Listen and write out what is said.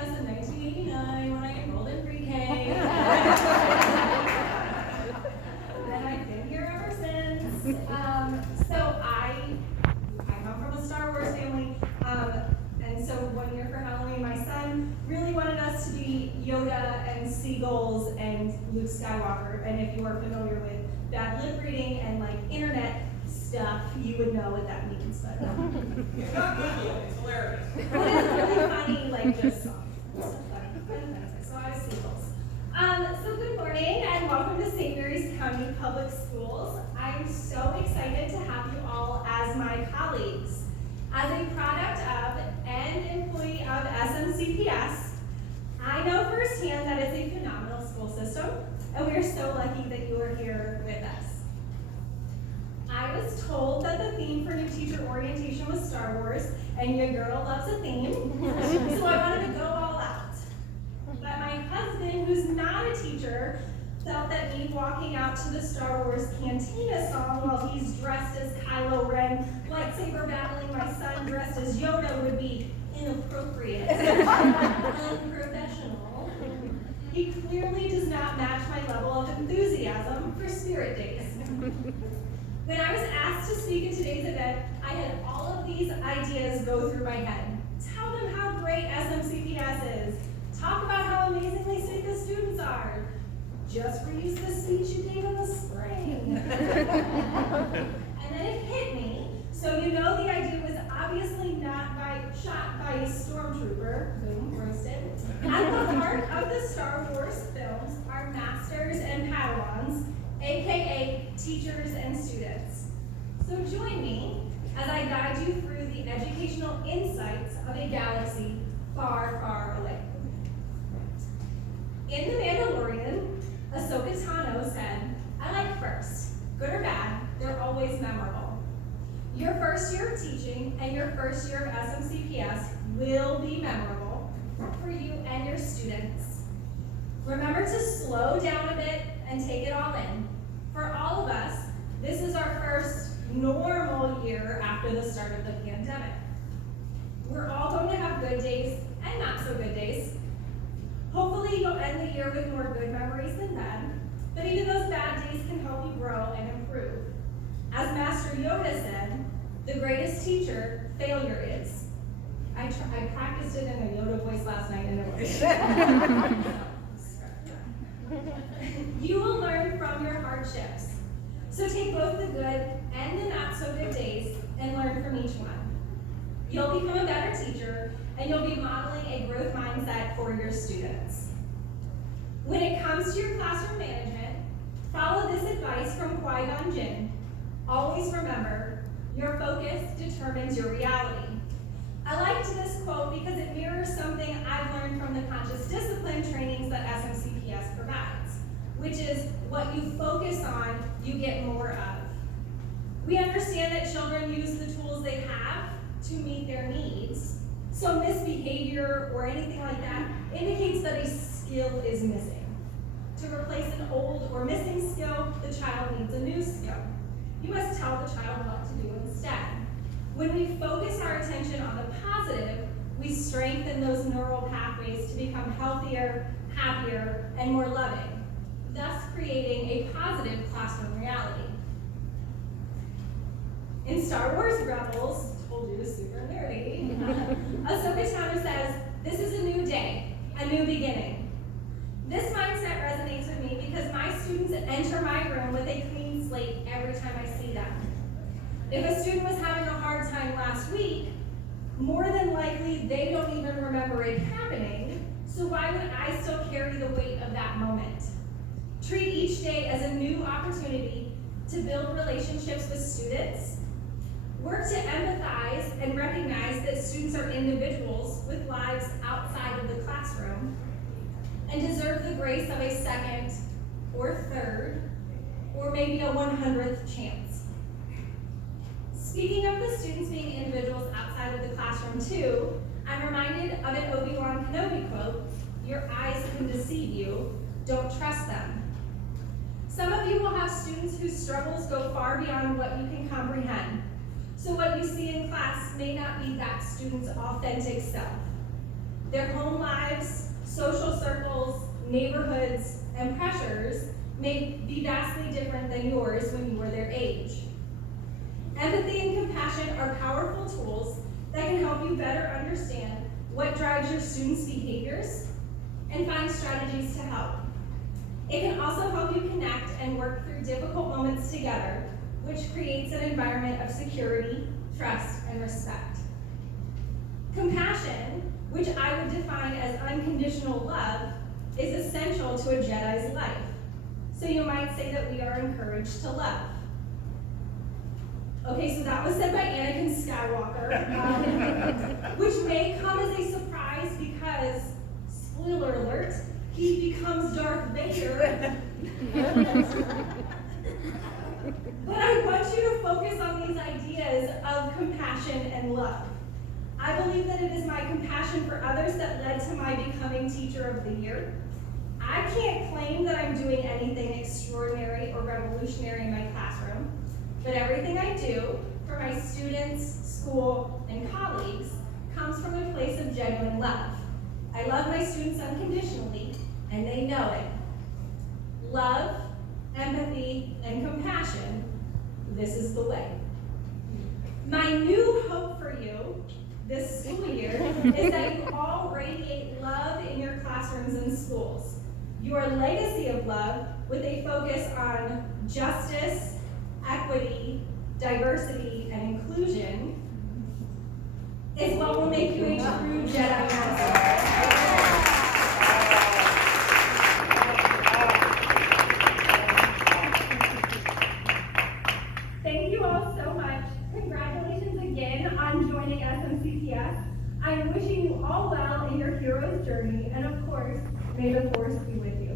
us in 1989 when I enrolled in pre-K. And I've been here ever since. So I come from a Star Wars family. And so one year for Halloween, my son really wanted us to be Yoda and seagulls and Luke Skywalker. And if you are familiar with bad lip reading and like internet stuff, you would know what that means. But It's not Google, it's hilarious. but it's really funny, like just so I was seagulls. So good morning and welcome to St. Mary's County Public Schools. I'm so excited to have you all as my colleagues. As a product of and employee of SMCPS, I know firsthand that it's a phenomenal school system, and we are so lucky that you are here with us. I was told that the theme for new teacher orientation was Star Wars, and your girl loves a theme, so I wanted to go all out. But my husband, who's not a teacher, felt that me walking out to the Star Wars Cantina song while he's dressed as Kylo Ren, lightsaber battling my son dressed as Yoda would be inappropriate, unprofessional. He clearly does not match my level of enthusiasm for Spirit Days. When I was asked to speak at today's event, I had all of these ideas go through my head. Tell them how great SMCPS is. Talk about how amazingly sweet the students are. Just reuse the speech you gave in the spring. And then it hit me. So you know the idea was obviously not shot by a stormtrooper. Boom, roasted. At the heart of the Star Wars films are masters and Padawans, aka teachers and students. So join me as I guide you through the educational insights of a galaxy far, far away. In The Mandalorian, Ahsoka Tano said, I like first. Good or bad, they're always memorable. Your first year of teaching and your first year of SMCPS will be memorable for you and your students. Remember to slow down a bit and take it all in. For all of us, this is our first normal year after the start of the pandemic. We're all going to have good days and not so good days. Hopefully you'll end the year with more good memories than bad, but even those bad days can help you grow and improve. As Master Yoda said, the greatest teacher failure is. I practiced it in a Yoda voice last night and it worked. You will learn from your hardships. So take both the good and the not so good days and learn from each one. You'll become a better teacher and you'll be modeling a growth mindset for your students. When it comes to your classroom management, follow this advice from Qui-Gon Jinn. Always remember, your focus determines your reality. I liked this quote because it mirrors something I've learned from the conscious discipline trainings that SMCPS provides, which is what you focus on, you get more of. We understand that children use the tools they have to meet their needs, so misbehavior or anything like that indicates that a skill is missing. To replace an old or missing skill, the child needs a new skill. You must tell the child what to do instead. When we focus our attention on the positive, we strengthen those neural pathways to become healthier, happier, and more loving, thus creating a positive classroom reality. In Star Wars Rebels, told you, super nerdy, Ahsoka Tano says, this is a new day, a new beginning. This mindset resonates with me because my students enter my room with a clean slate every time I see them. If a student was having a hard time last week, more than likely they don't even remember it happening, so why would I still carry the weight of that moment? Treat each day as a new opportunity to build relationships with students. Work to empathize and recognize that students are individuals with lives outside of the classroom and deserve the grace of a second or third or maybe a 100th chance. Speaking of the students being individuals outside of the classroom too, I'm reminded of an Obi-Wan Kenobi quote, your eyes can deceive you, don't trust them. Some of you will have students whose struggles go far beyond what you can comprehend. So what you see in class may not be that student's authentic self. Their home lives, social circles, neighborhoods, and pressures may be vastly different than yours when you were their age. Empathy and compassion are powerful tools that can help you better understand what drives your students' behaviors and find strategies to help. It can also help you connect and work through difficult moments together, which creates an environment of security, trust, and respect. Compassion, which I would define as unconditional love, is essential to a Jedi's life. So you might say that we are encouraged to love. Okay, so that was said by Anakin Skywalker, which may come as a surprise because, spoiler alert, he becomes Darth Vader. But I want you to focus on these ideas of compassion and love. I believe that it is my compassion for others that led to my becoming Teacher of the Year. I can't claim that I'm doing anything extraordinary or revolutionary in my classroom, but everything I do for my students, school, and colleagues comes from a place of genuine love. I love my students unconditionally, and they know it. Love, empathy, and compassion, this is the way. My new hope for you this school year is that you all radiate love in your classrooms and schools. Your legacy of love, with a focus on justice, equity, diversity, and inclusion, is what will make you a true Jedi Master. Thank you all so much. Congratulations again on joining SMCPS. I am wishing you all well in your hero's journey, and of course, may the Force be with you.